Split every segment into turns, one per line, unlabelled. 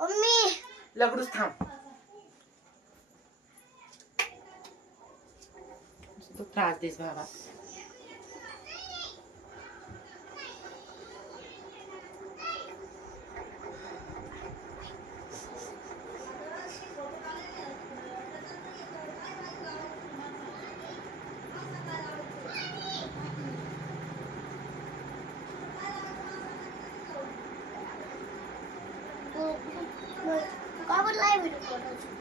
Mummy.
लगडूच थांब. तू त्रास देस बाबा
का बरं लाईव्ह व्हिडिओ करायची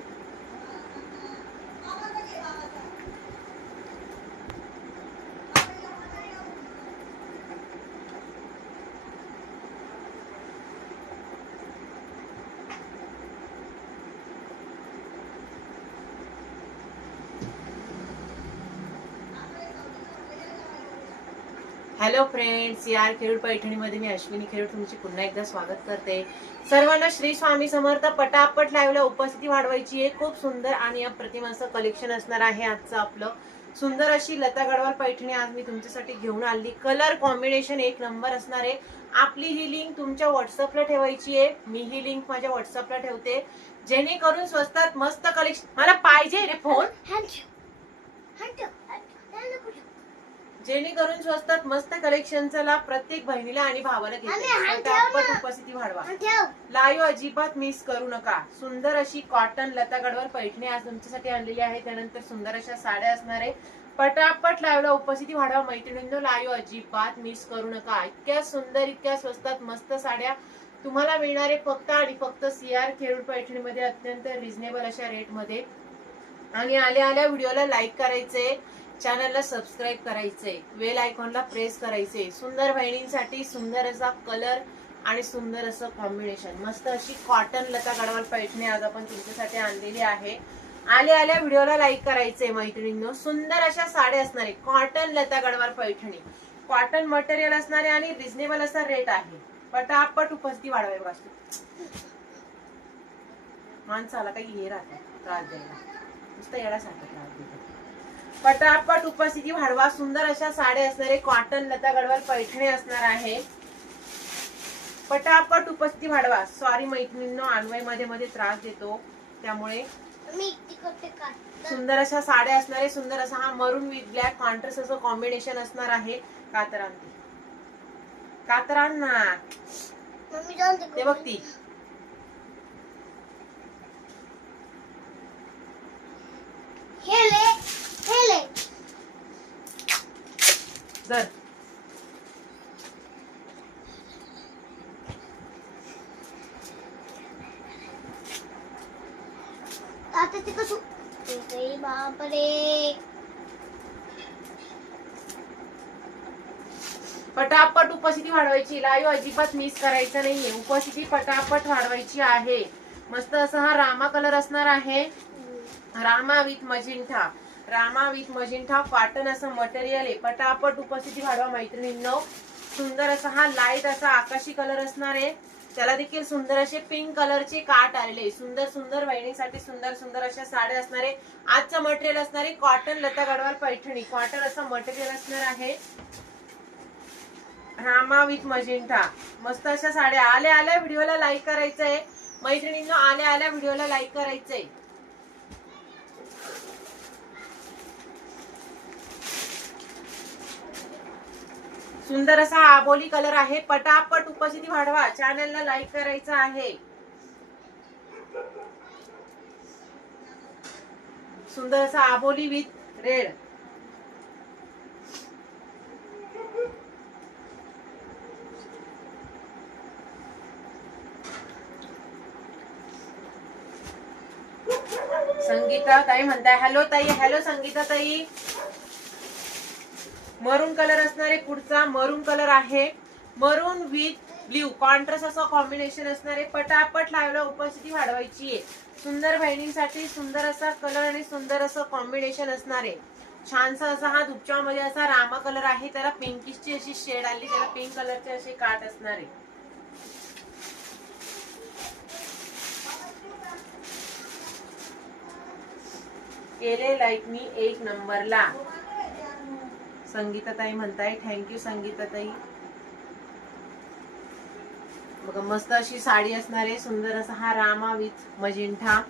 हॅलो फ्रेंड्स यार खेळ पैठणीमध्ये मी अश्विनी खेळ तुमची पुन्हा एकदा स्वागत करते. सर्वांना श्री स्वामी समर्थ पटापट लाईव्हला उपस्थिती वाढवायची आहे. खूप सुंदर आणि अप्रतिम असं कलेक्शन असणार आहे आजचं आपलं. सुंदर अशी लता गडवाल पैठणी आज मी तुमच्यासाठी घेऊन आली. कलर कॉम्बिनेशन एक नंबर असणार आहे. आपली ही लिंक तुमच्या व्हॉट्सअपला ठेवायची आहे. मी ही लिंक माझ्या व्हॉट्सअपला ठेवते. जेणेकरून स्वस्तात मस्त कलेक्शन मला पाहिजे रे फोन
थँक्यू
जेणेकरून स्वस्तात मस्त कलेक्शनचा लाभ प्रत्येक बहिणीला आणि भावाला
आणि
घेते
ठेव
पटापट
ना.
उपस्थिती वाढवा. लाईव्ह अजिबात मिस करू नका. सुंदर अशी कॉटन लता गडवर पैठणी आज तुमच्यासाठी आणलेली आहे. त्यानंतर सुंदर अशा साड्या असणार आहे. पटापट लाईव्हला उपस्थिती वाढवा मैत्रिणींनो. लाईव्ह अजिबात मिस करू नका. इतक्या सुंदर इतक्या स्वस्तात मस्त साड्या तुम्हाला मिळणारे फक्त आणि फक्त सीआर खेळूड पैठणीमध्ये अत्यंत रिझनेबल अशा रेटमध्ये आणि आल्या आल्या व्हिडिओला लाईक करायचे. चॅनलला सबस्क्राईब करायचंय वेल आयकॉनला प्रेस करायचे सुंदर बहिणींसाठी सुंदर असा कलर आणि सुंदर असं कॉम्बिनेशन मस्त अशी कॉटन लता गडवाल पैठणी आज आपण तुमच्यासाठी आणलेली आहे. आल्या आल्या व्हिडिओला लाईक करायचे मैत्रिणींनो. सुंदर अशा साड्या असणारे cotton Lata Gadwal Paithani. Cotton material असणारे आणि रिझनेबल असा रेट आहे. पटापट उपस्थिती वाढवाय वाचतो माणसाला काही हे राहत. त्रास द्यायला. नुसतं येण्यासाठी त्रास देतात पटापट उपस्थिती वाढवा. सुंदर अशा साड्या असणारे कॉटन लता गडवाल पैठणी असणार आहे. पटापट उपस्थिती वाढवा. सॉरी मैत्रिणींनो अन्वयमध्ये मध्ये त्रास देतो. त्यामुळे सुंदर अशा साड्या असणारे सुंदर असा हा मरून विथ ब्लॅक कॉन्ट्रास्ट असं कॉम्बिनेशन असणार आहे. कातरान. कातरान ते बघ ती
हेले हेले
जर
आता ते कसं ते बापरे
पटापट उपस्थिती वाढवायची. लाईव्ह अजिबात मिस करायचं नाहीये. उपस्थिती पटापट वाढवायची आहे. मस्त असा हा रामा कलर असणार आहे. Rama with magenta. Rama with magenta cotton असं मटेरियल आहे. पटापट उपस्थिती वाढवा मैत्रिणींनो. सुंदर असा हा लाइट असा आकाशी कलर असणार आहे. त्याला देखील सुंदर असे पिंक कलरचे काट आलेले सुंदर सुंदर वहिनीसाठी सुंदर सुंदर अशा साड्या असणारे आजचं मटेरियल असणारे कॉटन लता गडवाल पैठणी. कॉटन असं मटेरियल असणार आहे. Rama with magenta. मस्त अशा साड्या. आल्या आल्या व्हिडिओला लाईक करायचंय. मैत्रिणींना आल्या आल्या व्हिडिओला लाईक करायचंय. सुंदर असा आबोली कलर आहे. पटापट उपस्थिती वाढवा. चॅनलला लाईक करायचं आहे. सुंदर असा आबोली विथ रेड संगीता ताई म्हणताय हॅलो ताई हॅलो संगीता ताई. मरून कलर असणारे पुढचा मरून कलर आहे. Maroon with blue. कॉन्ट्रास्ट असं कॉम्बिनेशन असणारे पटापट लावला उपस्थिती वाढवायची आहे. सुंदर बहिणींसाठी सुंदर असा कलर आणि सुंदर असं कॉम्बिनेशन असणारे. छानसा असा हा धुपच्यामध्ये असा रामा कलर आहे. त्याला पिंकिशची अशी शेड आली. त्याला पिंक कलरचे असे काट असणारे. केले लाईक मी एक नंबरला संगीताताई म्हणताय थँक्यू संगीताताई. बघा मस्त अशी साडी असणारे सुंदर असा हा रामा विथ मजिंठा.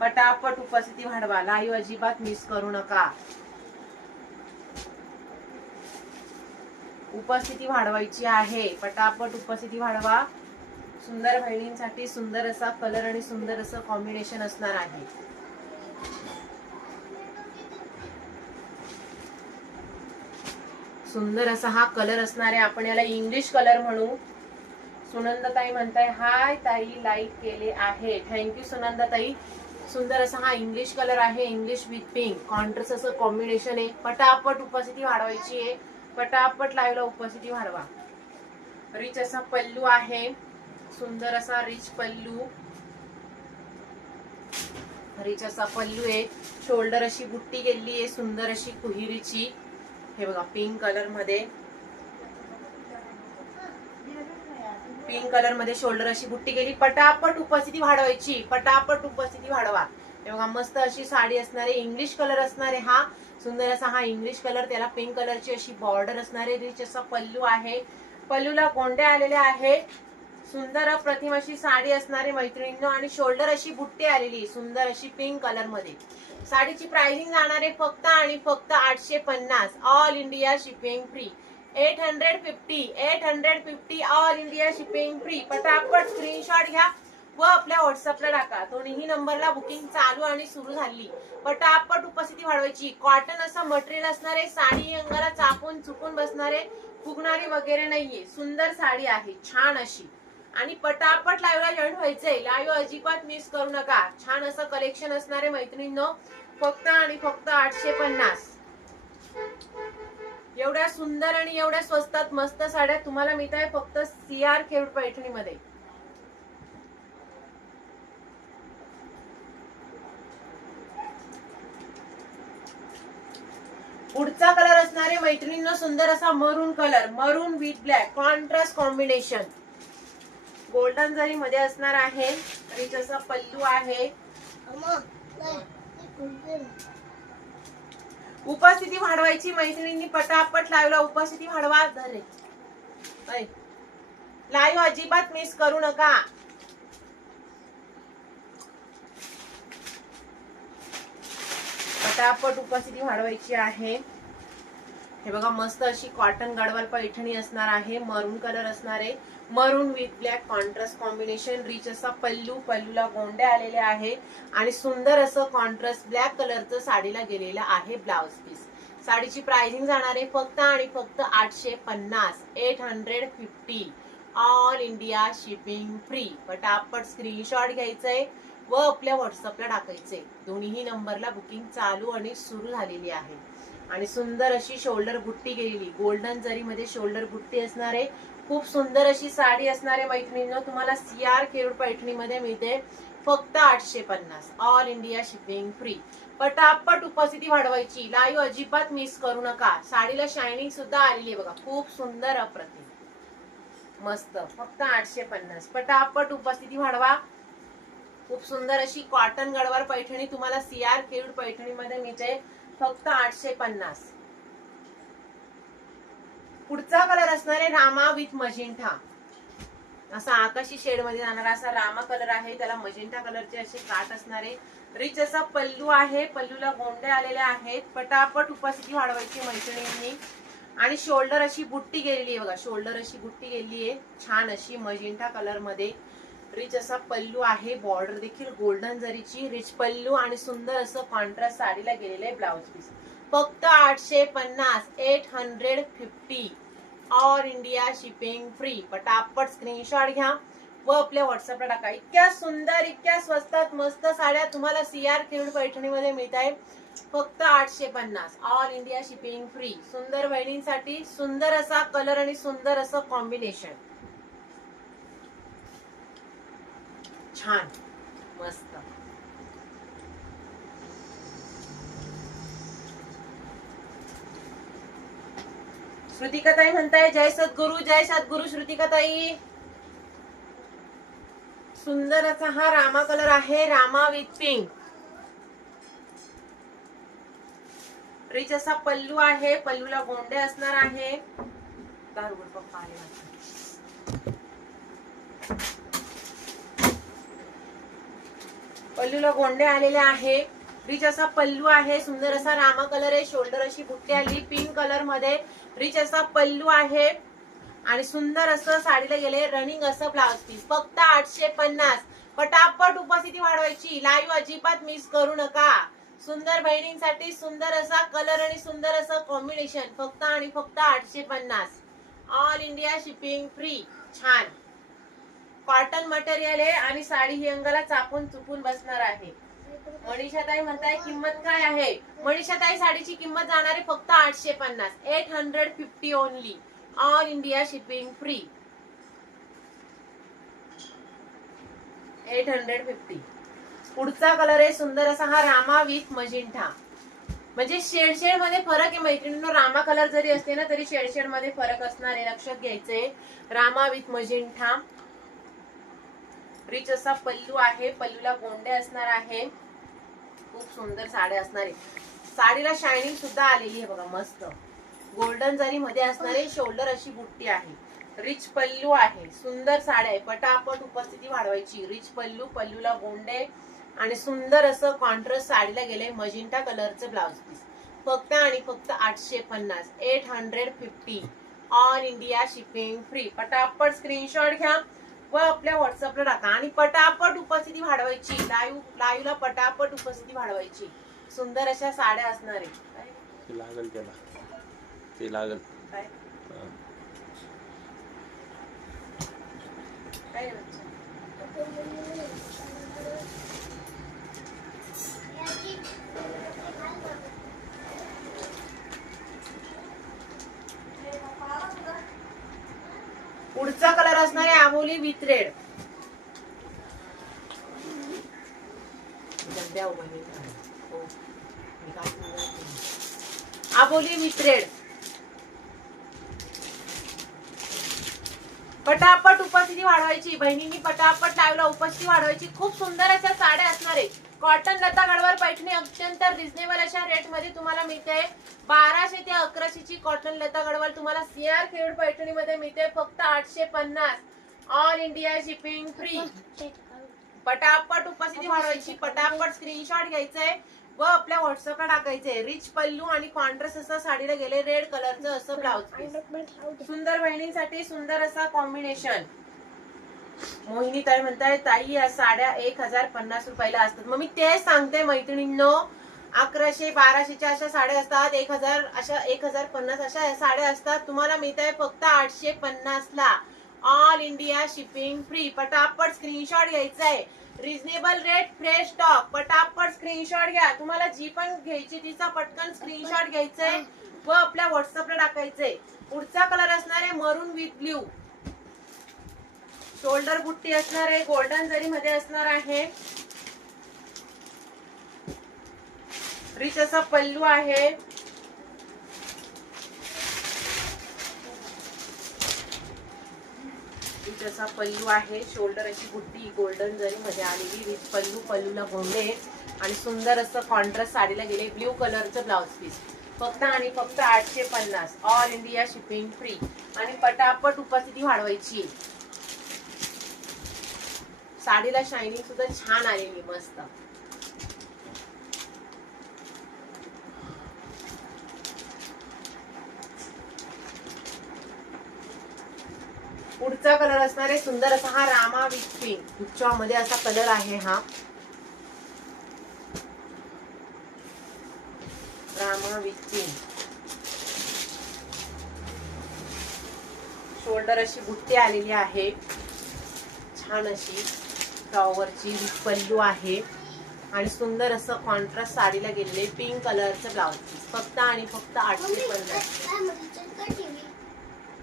पटापट उपस्थिती वाढवा लाईव्ह अजिबात मिस करू नका. उपस्थिती वाढवायची आहे. पटापट उपस्थिती वाढवा. सुंदर बहिणींसाठी सुंदर असा कलर आणि सुंदर असं कॉम्बिनेशन असणार आहे. सुंदर असा हा कलर असणार आहे आपण याला इंग्लिश कलर म्हणू. सुनंदताई म्हणताय हाय ताई लाईक केले आहे. थँक्यू सुनंदताई. सुंदर असा हा इंग्लिश कलर आहे इंग्लिश विथ पिंक कॉन्ट्रस असं कॉम्बिनेशन आहे. पटापट उपस्थिती वाढवायची आहे. पटापट लाईव्हला उपस्थिती वाढवा. रिच असा पल्लू आहे. सुंदर असा रिच पल्लू. रिच असा पल्लू आहे. शोल्डर अशी बुट्टी गेलेली आहे. सुंदर अशी कुहिरीची. हे बघा पिंक कलरमध्ये. पिंक कलरमध्ये शोल्डर अशी बुट्टी गेली पटापट उपस्थिती वाढवायची. पटापट उपस्थिती वाढवा. हे बघा मस्त अशी साडी असणारे इंग्लिश कलर असणारे हा. सुंदर असा हा इंग्लिश कलर त्याला पिंक कलरची अशी बॉर्डर असणारे रिच असा पल्लू आहे. पल्लूला गोंड्या आलेल्या आहे. सुंदर प्रतिम अशी साडी असणारी मैत्रिणींनो आणि शोल्डर अशी बुट्टी आलेली. सुंदर अशी पिंक कलरमध्ये. साडीची प्राइसिंग जाणार आहे फक्त आणि फक्त आठशे पन्नास. All India shipping free eight hundred fifty eight hundred fifty all India shipping free पटापट स्क्रीनशॉट घ्या व आपल्या व्हॉट्सअपला टाका. दोन्ही नंबरला बुकिंग चालू आणि सुरू झाली. पटापट उपस्थिती वाढवायची. कॉटन असं मटेरियल असणारे साडी अंगाला चापून चुकून बसणारे फुगणारी वगैरे नाहीये. सुंदर साडी आहे. छान अशी. आणि पटापट लाईव्हला जॉईन व्हायचंय. लाईव्ह अजिबात मिस करू नका. छान असं कलेक्शन असणारे मैत्रिणींनो फक्त आणि फक्त आठशे पन्नास. एवढ्या सुंदर आणि एवढ्या स्वस्तात मस्त साड्या तुम्हाला मिळत आहे फक्त सी आर खेड पैठणीमध्ये. पुढचा कलर असणारे मैत्रिणींनो सुंदर असा maroon colour maroon with black contrast combination golden जरी मध्ये असणार आहे तरी जसं पल्लू आहे. उपस्थिती वाढवायची मैत्रिणींनी पटापट लाईव्हला उपस्थिती वाढवा धरे. लाईव्ह अजिबात मिस करू नका. पटापट उपस्थिती वाढवायची आहे. हे बघा मस्त अशी कॉटन गडवाल पैठणी असणार आहे. मरून कलर असणार आहे. Maroon with black contrast combination rich असा पल्लू पल्लूला गोंडे आलेले आहे. आणि सुंदर असं कॉन्ट्रास्ट ब्लॅक कलरचं साडीला गेलेलं आहे ब्लाउज पीस साडीची प्राइसिंग जाणार आहे फक्त आणि फक्त आठशे पन्नास eight hundred fifty all India shipping free पटापट स्क्रीनशॉट घ्यायचंय व आपल्या व्हॉट्सअपला टाकायचंय. दोन्ही नंबरला बुकिंग चालू आणि सुरू झालेली आहे. आणि सुंदर अशी शोल्डर बुट्टी गेलेली गोल्डन जरीमध्ये शोल्डर बुट्टी असणार आहे खूप सुंदर अशी साडी असणारे मैत्रिणींनो तुम्हाला सी आर केरूड पैठणीमध्ये मिळते. फक्त आठशे पन्नास. ऑल इंडिया शिपिंग फ्री पटापट उपस्थिती वाढवायची. लाईव्ह अजिबात मिस करू नका. साडीला शायनिंग सुद्धा आलेली आहे बघा. खूप सुंदर अप्रतिम. मस्त. फक्त आठशे पन्नास. पटापट उपस्थिती वाढवा. खूप सुंदर अशी कॉटन गडवार पैठणी तुम्हाला सीआर केरूड पैठणीमध्ये मिळते. फक्त आठशे पन्नास. पुढचा कलर असणार आहे रामा विथ मजिंठा असा आकाशी शेडमध्ये जाणारा असा रामा कलर आहे. त्याला मजिंठा कलरचे असे काट असणारे. रिच असा पल्लू आहे. पल्लूला गोंडे आलेले आहेत. पटापट उपस्थिती वाढवायची मैत्रिणींनी. आणि शोल्डर अशी बुट्टी गेलेली आहे बघा. शोल्डर अशी बुट्टी गेलेली आहे. छान अशी मजिंठा कलरमध्ये. रिच असा पल्लू आहे बॉर्डर देखील गोल्डन जरीची रिच पल्लू आणि सुंदर असं कॉन्ट्रास्ट साडीला गेलेलं आहे ब्लाऊज पीस फक्त आठशे पन्नास eight hundred fifty all India shipping free पटापट स्क्रीनशॉट घ्या व आपल्या व्हॉट्सअपला टाका. इतक्या सुंदर इतक्या स्वस्तात मस्त साड्या तुम्हाला सी आर किरण पैठणीमध्ये मिळत आहे फक्त आठशे पन्नास. ऑल इंडिया शिपिंग फ्री सुंदर बहिणींसाठी सुंदर असा कलर आणि सुंदर असं कॉम्बिनेशन छान. मस्त. श्रुतिकाताई म्हणताय जय सद्गुरु जय सद्गुरु श्रुतिकाताई. सुंदर असा हा रामा कलर आहे रामा विथ पिंक रिच असा पल्लू आहे पल्लूला गोंडे असणार आहे. दारुगड पप्पा आले. पल्लूला गोंडे आलेले आहे. रिच असा पल्लू आहे सुंदर असा रामा कलर आहे शोल्डर अशी बुट्टी आली पिंक कलरमध्ये. रिच असा पल्लू आहे आणि सुंदर असं साडीला गेले रनिंग असं ब्लाउज पीस फक्त आठशे पन्नास. पटापट उपस्थिती वाढवायची. लाईव्ह अजिबात मिस करू नका. सुंदर बहिणींसाठी सुंदर असा कलर आणि सुंदर असं कॉम्बिनेशन फक्त आणि फक्त आठशे पन्नास. ऑल इंडिया शिपिंग फ्री छान. कॉटन मटेरियल आहे आणि साडी ही अंगाला चापून चुपून बसणार आहे. मनीषाताई म्हणताय किंमत काय आहे? मनीषाताई साडीची किंमत जाणार आहे फक्त आठशे पन्नास. Eight hundred fifty only all India shipping free eight hundred fifty पुढचा कलर आहे सुंदर असा हा रामा विथ मजिंठा. म्हणजे शेड शेडमध्ये फरक आहे मैत्रिणींनो. रामा कलर जरी असते ना तरी शेड शेडमध्ये फरक असणार आहे. लक्षात घ्यायचंय. रामा विथ मजिंठा. रिच असा पल्लू आहे पल्लूला गोंडे असणार आहे. खूप सुंदर साड्या असणार आहे. साडीला शायनिंग सुद्धा आलेली आहे बघा मस्त. गोल्डन जरी मध्ये असणारे शोल्डर अशी बुट्टी आहे. रिच पल्लू आहे. सुंदर साड्या आहे. पटापट उपस्थिती वाढवायची. रिच पल्लू पल्लूला गोंडे आणि सुंदर असं कॉन्ट्रास्ट साडीला गेले मजिंटा कलरचं ब्लाउज पीस फक्त आणि फक्त आठशे पन्नास eight hundred fifty all India shipping free पटापट स्क्रीनशॉट घ्या. व आपल्या व्हॉट्सअपला टाका. आणि पटापट उपस्थिती वाढवायची. लाईव्ह लाईव्हला पटापट उपस्थिती वाढवायची. सुंदर अशा साड्या असणार आहे
लागल त्याला. ते लागल.
काय. काय? पुढचा कलर असणार आहे आमोली विथ रेड. आबोली हो, हो. With red. पटापट उपस्थिती वाढवायची. बहिणींनी पटापट लावला उपस्थिती वाढवायची. खूप सुंदर अशा साड्या असणार आहे. कॉटन लता गडवर पैठणी अत्यंत रिझनेबल अशा रेटमध्ये तुम्हाला मिळते. बाराशे ते अकराशे ची कॉटन लता गडवाल तुम्हाला सीआर खेड पैठणी मध्ये मिळते फक्त आठशे पन्नास. ऑल इंडिया शिपिंग फ्री पटापट उपस्थिती वाढवायची पटापट स्क्रीनशॉट घ्यायचंय व आपल्या व्हॉट्सअपला टाकायचंय. रिच पल्लू आणि कॉन्ट्रास्ट असं साडीला गेले. रेड कलरचं असं ब्लाउज पीस सुंदर बहिणींसाठी सुंदर असा कॉम्बिनेशन मोहिनी ताई म्हणताय ताई या साड्या एक हजार पन्नास रुपयाला असतात. मग मी तेच सांगते मैत्रिणींनो. अकराशे बाराशेच्या अशा साड्या असतात एक हजार अशा एक हजार पन्नास अशा साड्या असतात. तुम्हाला मिळत आहे फक्त आठशे पन्नास ला. ऑल इंडिया शिपिंग फ्री पटापट स्क्रीनशॉट घ्यायचा आहे रिजनेबल रेट फ्रेश स्टॉक पटापट स्क्रीनशॉट घ्या. तुम्हाला जी पण घ्यायची तिचा पटकन स्क्रीनशॉट घ्यायचंय व आपल्या व्हॉट्सअपला टाकायचंय. पुढचा कलर असणार आहे मरून विथ ब्ल्यू शोल्डर बुट्टी असणार आहे गोल्डन जरी मध्ये असणार आहे. रिच असा पल्लू आहे. रिच असा पल्लू आहे. शोल्डर अशी गुट्टी गोल्डन जरी मध्ये आलेली रिच पल्लू पल्लूला गोंडे आणि सुंदर असं कॉन्ट्रास्ट साडीला गेले ब्ल्यू कलरचं ब्लाउज पीस फक्त आणि फक्त आठशे पन्नास. ऑल इंडिया शिपिंग फ्री आणि पटापट उपस्थिती वाढवायची. साडीला शायनिंग सुद्धा छान आलेली मस्त. पुढचा कलर असणार आहे सुंदर असा हा रामा विथ पिंक असा कलर आहे हा? रामा विथ पिंक शोल्डर अशी बुट्टी आलेली आहे. छान अशी फ्लॉवरची पल्लू आहे. आणि सुंदर असं कॉन्ट्रास्ट साडीला गेलेले पिंक कलरचं ब्लाउज फक्त आणि फक्त आठशे पन्नास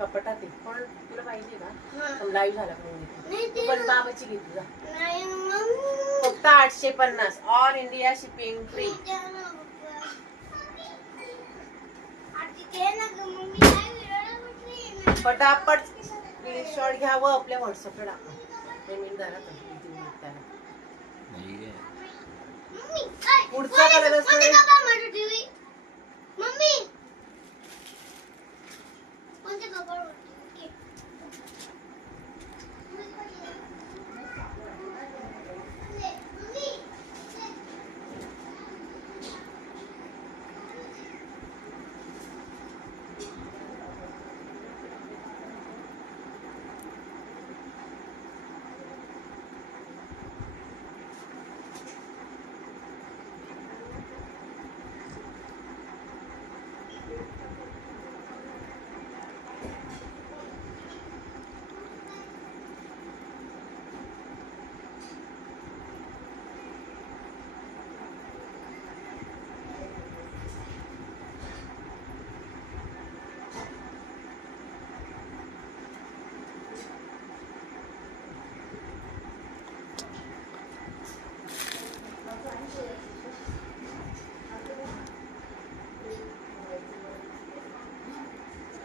कपटात आहे पण तुला पाहिजे का? लाईव्ह झाला म्हणून तू पण बाबाची घे तुझा. फक्त आठशे पन्नास. ऑल इंडिया शिपिंग फ्री पटापट स्क्रीनशॉट घ्या व आपल्या व्हॉट्सअपला टाका. पेमेंट झाला तर.
नाही.
पुढचा कलर असणार आहे मम्मी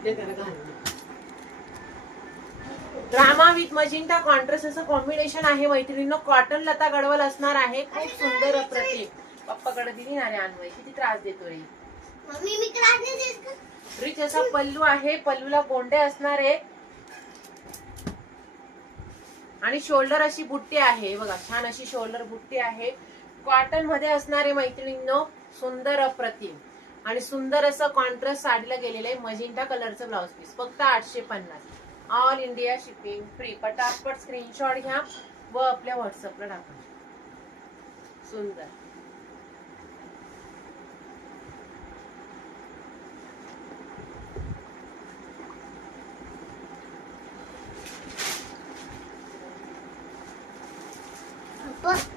ते त्याला घालून ड्रामा विथ मजिंटा कॉन्ट्रास्ट असं कॉम्बिनेशन आहे मैत्रिणींनो. कॉटन लता गडवल असणार आहे. खूप सुंदर अप्रतिम पप्पाकडे दिली ना रे अन्वय. किती त्रास देतो रे
मम्मी मी त्रास नाही देत का?
रिच असा पल्लू आहे. पल्लूला गोंडे असणार आहे. आणि शोल्डर अशी बुट्टी आहे. बघा छान अशी शोल्डर बुट्टी आहे. कॉटनमध्ये असणारे मैत्रिणींनो. सुंदर अप्रतिम. आणि सुंदर असं कॉन्ट्रास्ट साडीला गेलेलं आहे मजिंटा कलरचं ब्लाउज पीस फक्त आठशे पन्नास ऑल इंडिया शिपिंग फ्री पटापट स्क्रीनशॉट घ्या व आपल्या व्हॉट्सअपला टाका सुंदर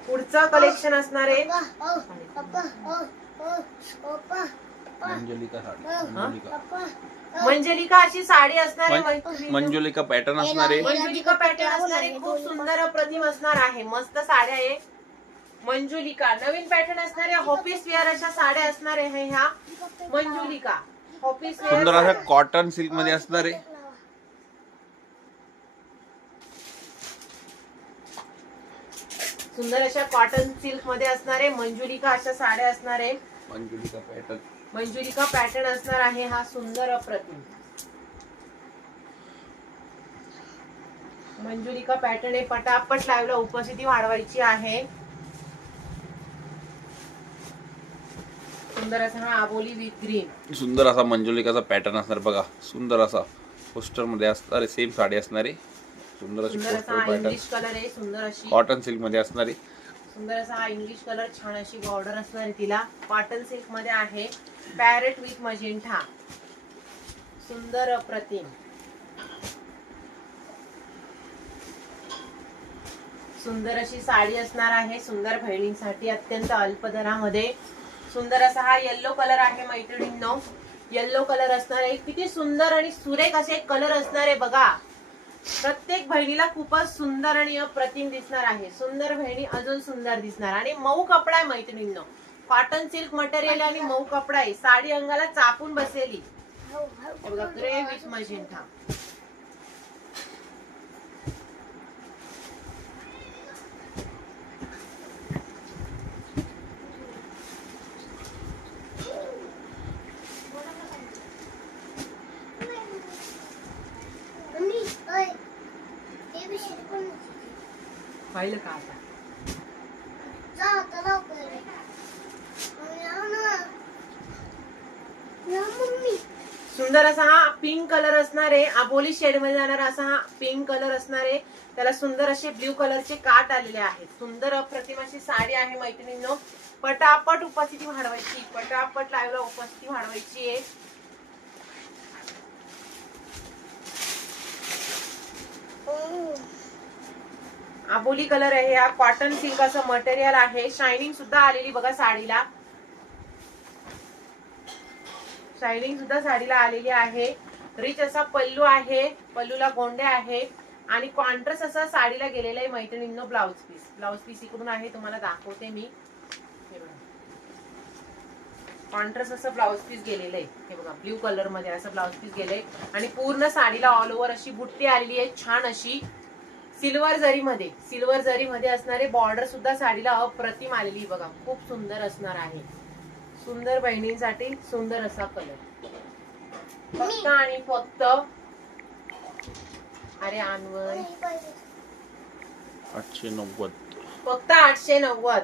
पुढचं कलेक्शन असणार आहे
मंजुलिका साडी.
हा?
मंजुलिका.
मंजलिका अशी साडी असणार आहे
मं-
मैत्रिणींनो.
मंजुलिका पॅटर्न असणार. आहे
मंजुलिका पॅटर्न असणारे खूप सुंदर अप्रतिम असणार आहे. मस्त साड्या आहे. मंजुलिका. नवीन पॅटर्न असणारे ऑफिस वेअर अशा साड्या असणार आहे ह्या मंजुलिका. ऑफिस
सुंदर
वेअर
असा कॉटन सिल्कमध्ये असणार. आहे
सुंदर अशा कॉटन सिल्कमध्ये असणारे मंजुलिका अशा साड्या असणार. आहे
मंजुलिका पॅटर्न
मंजुलिका पॅटर्न असणार आहे हा सुंदर अप्रतिम. मंजुलिका पॅटर्न आहे पटापट लाईव्हला उपस्थिती वाढवायची आहे. सुंदर असा हा आबोली विथ ग्रीन
सुंदर असा मंजुलिकाचा पॅटर्न असणार बघा. सुंदर असा पोस्टरमध्ये असणार सेम साडी असणार. सुंदर अशी
सुंदर असा
पोस्टर
हा
पॅटर्न
इंग्लिश कलर आहे सुंदर अशी.
कॉटन सिल्कमध्ये असणार. आहे
सुंदर असा हा इंग्लिश कलर छान अशी बॉर्डर असणार आहे तिला. कॉटन सिल्कमध्ये आहे. Parrot with magenta. सुंदर अप्रतिम. सुंदर अशी साडी असणार आहे सुंदर बहिणींसाठी अत्यंत अल्प दरामध्ये. सुंदर असा हा येल्लो कलर आहे मैत्रिणींनो. येल्लो कलर असणार आहे किती सुंदर आणि सुरेख असे कलर असणार आहे बघा. प्रत्येक बहिणीला खूपच सुंदर आणि अप्रतिम दिसणार आहे. सुंदर बहिणी अजून सुंदर दिसणार. आणि मऊ कपडा आहे मैत्रिणींनो. कॉटन सिल्क मटेरियल आणि मऊ कपडा आहे. साडी अंगाला चापून बसेली
हाव.
हे बघा ग्रे विथ मजिंठा
मम्मी ओय ते बी शिकून
पाहिलं का आता
जा आता लवकर मम्मी आव ना या मम्मी
सुंदर असा हा पिंक कलर असणार आहे आबोली शेडमध्ये जाणारा असा हा पिंक कलर असणार आहे त्याला सुंदर असे ब्ल्यू कलरचे काट आलेले आहेत. सुंदर अप्रतिमाची साडी आहे मैत्रिणींनो. पटापट उपस्थिती वाढवायची पटापट लाईव्हला उपस्थिती वाढवायची आहे.
ओ
आबोली कलर आहे हा कॉटन सिल्क असं मटेरियल आहे. शायनिंग सुद्धा आलेली बघा साडीला. शायनिंग सुद्धा साडीला आलेली आहे. रिच असा पल्लू आहे. पल्लूला गोंडे आहे. आणि कॉन्ट्रास्ट असा साडीला गेलेला आहे मैत्रिणींनो ब्लाऊज पीस ब्लाऊज पीस इकडून आहे तुम्हाला दाखवते मी. कॉन्ट्रास्ट असं ब्लाऊज पीस गेलेलं आहे. हे बघा ब्ल्यू कलरमध्ये असं ब्लाऊज पीस गेलंय. आणि पूर्ण साडीला ऑल ओव्हर अशी बुट्टी आलेली आहे छान अशी. सिल्वर जरीमध्ये सिल्वर जरीमध्ये असणारे बॉर्डर सुद्धा साडीला अप्रतिम आलेली बघा खूप सुंदर असणार आहे. सुंदर बहिणींसाठी सुंदर असा कलर फक्त आणि फक्त अरे अन्वय
आठशे नव्वद.
फक्त आठशे नव्वद.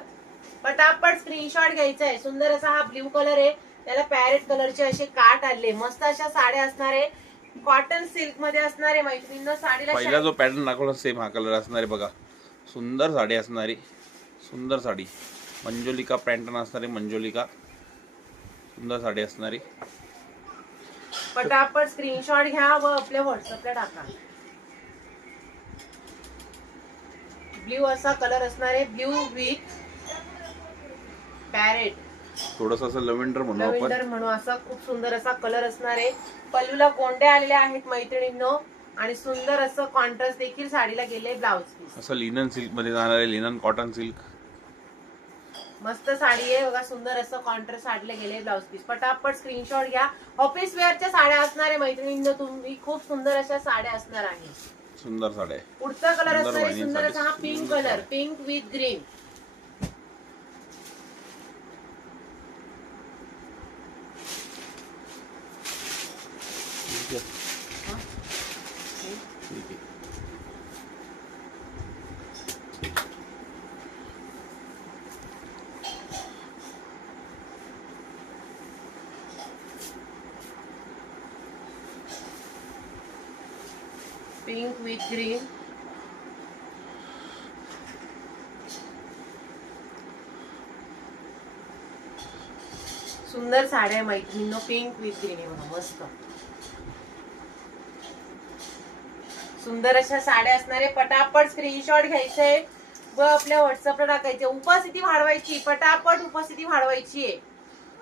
पटापट स्क्रीनशॉट घ्यायचा आहे सुंदर असा हा ब्ल्यू कलर आहे. त्याला पॅरेट कलरचे असे काट आले मस्त अशा साड्या असणार. आहे कॉटन सिल्कमध्ये असणारे मैत्रिणींनो साडीला
पहिला जो पॅटर्न दाखवला सेम हा कलर असणार आहे बघा. सुंदर साडी असणारी. सुंदर साडी. मंजुलिका पॅटर्न असणारी मंजुलिका. सुंदर साडी असणारी.
पटापट स्क्रीनशॉट घ्या व आपल्या व्हॉट्सअपला टाका. ब्ल्यू असा कलर असणार आहे ब्ल्यू विथ पॅरेट
थोडस असं लव्हेंडर म्हणू आपण.
लव्हेंडर म्हणू असा खूप सुंदर असा कलर असणार आहे. पल्लूला गोंडे आलेले आहेत मैत्रिणींनो. आणि सुंदर असं कॉन्ट्रास्ट देखील साडीला गेले ब्लाउज पीस
असं लिनन सिल्कमध्ये जाणार आहे लिनन कॉटन सिल्क
मस्त साडी आहे बघा सुंदर असं कॉन्ट्रास्ट साडीला गेले ब्लाऊज पीस पटापट स्क्रीनशॉट घ्या. ऑफिस वेअरच्या साड्या असणार आहे मैत्रिणींनो तुम्ही. खूप सुंदर अशा साड्या असणार आहे.
सुंदर साड्या.
पुढचा कलर असणार आहे सुंदर. असा हा pink colour pink with green pink with green सुंदर साड्या आहे मैत्रिणींनो पिंक विथ ग्रीन आहे बघा मस्त. सुंदर अशा साड्या असणारे पटापट स्क्रीनशॉट घ्यायचे. व आपल्या व्हॉट्सअपला टाकायचे. उपस्थिती वाढवायची पटापट उपस्थिती वाढवायची आहे.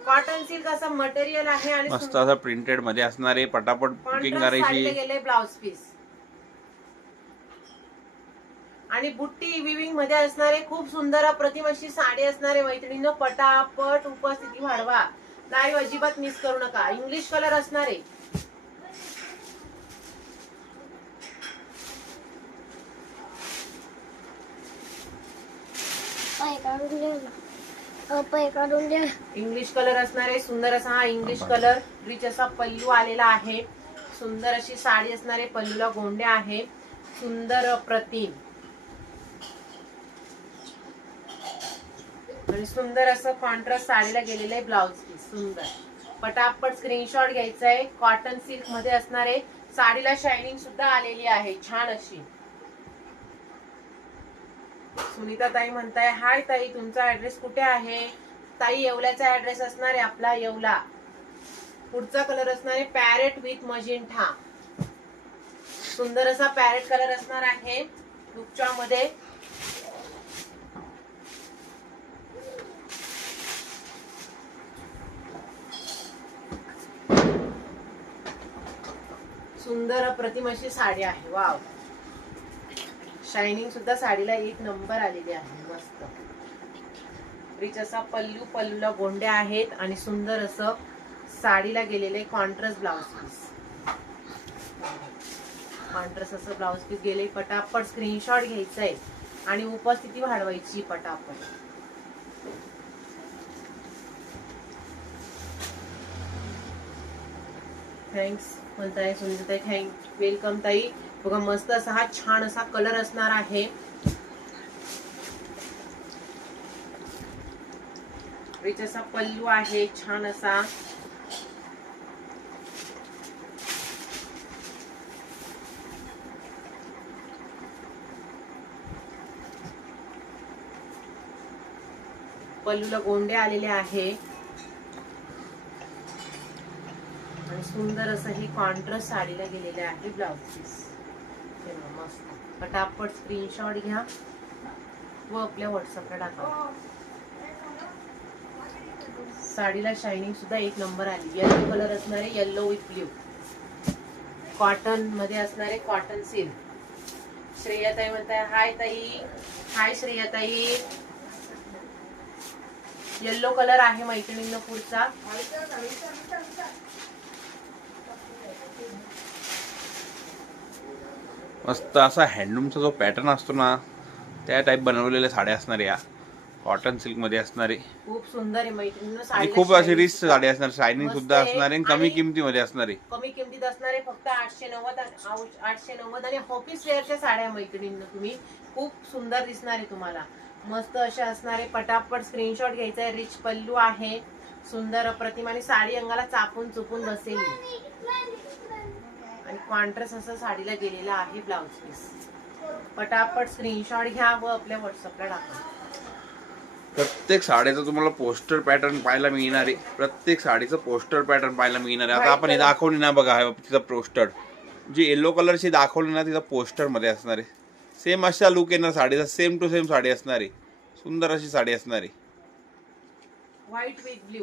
कॉटन सिल्क असं मटेरियल आहे आणि
मस्त असं प्रिंटेडमध्ये असणारे पटापट बुकिंग करायची.
गेले ब्लाउज पीस आणि बुट्टी विविंगमध्ये असणारे खूप सुंदर अप्रतिम अशी साडी असणारे मैत्रिणींनो पटापट उपस्थिती वाढवा. लाईव्ह अजिबात मिस करू नका. इंग्लिश कलर असणारे. इंग्लिश कलर असणारे सुंदर असा हा इंग्लिश कलर रिच असा पल्लू आलेला आहे. सुंदर अशी साडी असणारे पल्लूला गोंड्या आहे. सुंदर अप्रतिम. आणि सुंदर असं कॉन्ट्रास्ट साडीला गेलेलं आहे ब्लाउज पीस सुंदर. पटापट स्क्रीनशॉट घ्यायचा आहे कॉटन सिल्कमध्ये असणारे साडीला शायनिंग सुद्धा आलेली आहे. छान अशी. सुनीता ताई म्हणताय हाय ताई तुमचा ऍड्रेस कुठे आहे? ताई येवल्याचा ऍड्रेस असणार आहे आपला येवला. पुढचा कलर असणार आहे पॅरेट विथ मजिंठा सुंदर असा पॅरेट कलर असणार आहे. लुकच्या मध्ये. सुंदर अप्रतिम अशी साडी आहे. वाव शायनिंग सुद्धा साडीला एक नंबर आलेली आहे. मस्त. रिच असा पल्लू पल्लूला गोंड्या आहेत आणि सुंदर असं साडीला गेलेले कॉन्ट्रस ब्लाउज पीस कॉन्ट्रास्ट असं ब्लाउज पीस गेले पटापट स्क्रीनशॉट घ्यायचा आहे आणि उपस्थिती वाढवायची पटापट. थँक्स म्हणताय सुनीताई थँक वेलकम ताई. बघा मस्त असा हा छान असा कलर असणार आहे. रिच असा पल्लू आहे छान असा. पल्लूला गोंडे आलेले आहे आणि सुंदर असं हे कॉन्ट्रास्ट साडीला गेलेलं आहे ब्लाउज पीस मस्त. पटापट स्क्रीनशॉट घ्या. व आपल्या व्हॉट्सअपला टाका. साडीला शायनिंग सुद्धा एक नंबर आली. येलो कलर असणारे येल्लो विथ ब्ल्यू कॉटनमध्ये असणारे कॉटन सिल्क श्रेयाताई म्हणताय हाय ताई. हाय श्रेयाताई. येल्लो कलर आहे मैत्रिणींना पुढचा.
मस्त असा हँडलूमचा जो पॅटर्न असतो ना त्या टाईप बनवलेल्या साड्या असणार या. कॉटन सिल्कमध्ये असणारे.
खूप सुंदर आहे मैत्रिणींना
आणि
साडीला
खूप अशी
shining
रिच साडी असणार शायनिंग
मस्त
सुद्धा
आहे.
असणार आणि कमी
आणि-
किमतीमध्ये असणारे.
कमी किमतीत असणारे फक्त आठशे नव्वद आठशे नव्वद आणि ऑफिस वेअरच्या साड्या मैत्रिणींना तुम्ही. खूप सुंदर दिसणार आहे तुम्हाला. मस्त अशा असणारे पटापट स्क्रीनशॉट घ्यायचा आहे. रिच पल्लू आहे. सुंदर अप्रतिम आणि साडी अंगाला चापून चुपून बसेल. आणि कॉन्ट्रास्ट असं साडीला गेलेला आहे ब्लाउज पीस. पटापट स्क्रीनशॉट घ्या व आपल्या व्हॉट्सअपला टाका.
प्रत्येक साडीचं तुम्हाला पोस्टर पॅटर्न पाहायला मिळणार आहे. प्रत्येक साडीचं पोस्टर पॅटर्न पाहायला मिळणार आहे. आता आपण हे. दाखवली ना बघा तिचं पोस्टर जी येलो कलरची दाखवली ना तिचं पोस्टरमध्ये असणार आहे. सेम अशा लुक येणार साडीचा सेम टू सेम साडी असणार आहे. सुंदर अशी साडी असणार आहे.
व्हाईट विथ ब्ल्यू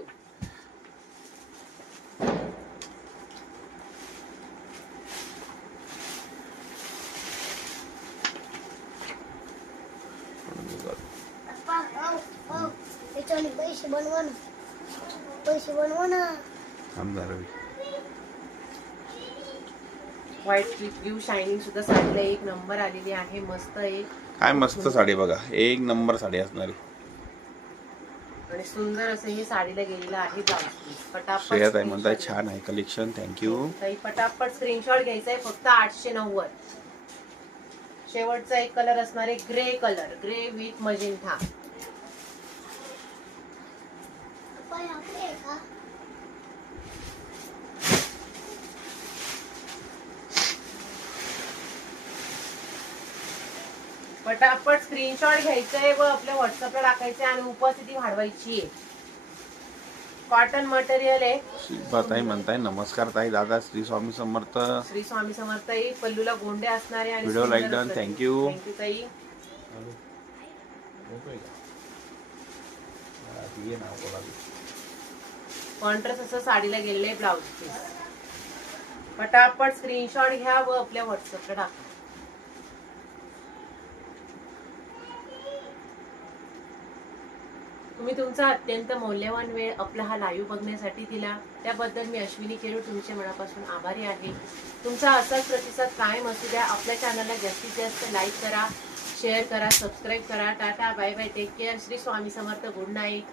पैसे बनवा ना पैसे बनवा ना
आमदार
व्हाईट ब्ल्यू शायनिंग सुद्धा साडीला एक नंबर आलेली आहे. मस्त आहे.
काय मस्त साडी बघा. एक नंबर साडी असणार
आणि सुंदर असं हे साडीला गेलेलं आहे ब्लाऊज
श्रेया ताई म्हणताय छान आहे कलेक्शन थँक्यू
पटापट स्क्रीनशॉट घ्यायचा आहे फक्त आठशे नव्वद. शेवटचा एक कलर असणार आहे grey colour grey with magenta पटापट स्क्रीनशॉट घ्यायचा आहे व आपल्या व्हॉट्सअपला टाकायचं आहे आणि उपस्थिती वाढवायची आहे. कॉटन मटेरियल आहे.
शिल्पाताई म्हणताय नमस्कार ताई दादा श्री स्वामी समर्थ.
श्री स्वामी समर्थई पल्लूला गोंडे असणारे आणि
Thank you.
Thank you ताई. कॉन्ट्रास्ट असं साडीला गेलेलं ब्लाऊज पीस पटापट स्क्रीनशॉट घ्या व आपल्या व्हॉट्सअपला टाका. तुम्ही तुमचा अत्यंत मौल्यवान वेळ आपला हा लाईव्ह बघण्यासाठी दिला. त्याबद्दल मी अश्विनी केरू तुमच्या मनापासून आभारी आहे. तुमचा असाच प्रतिसाद कायम असू द्या. आपल्या चॅनलला जास्तीत जास्त लाईक करा शेअर करा सबस्क्राईब करा. Tata bye bye take care Shri Swami Samarth. Good night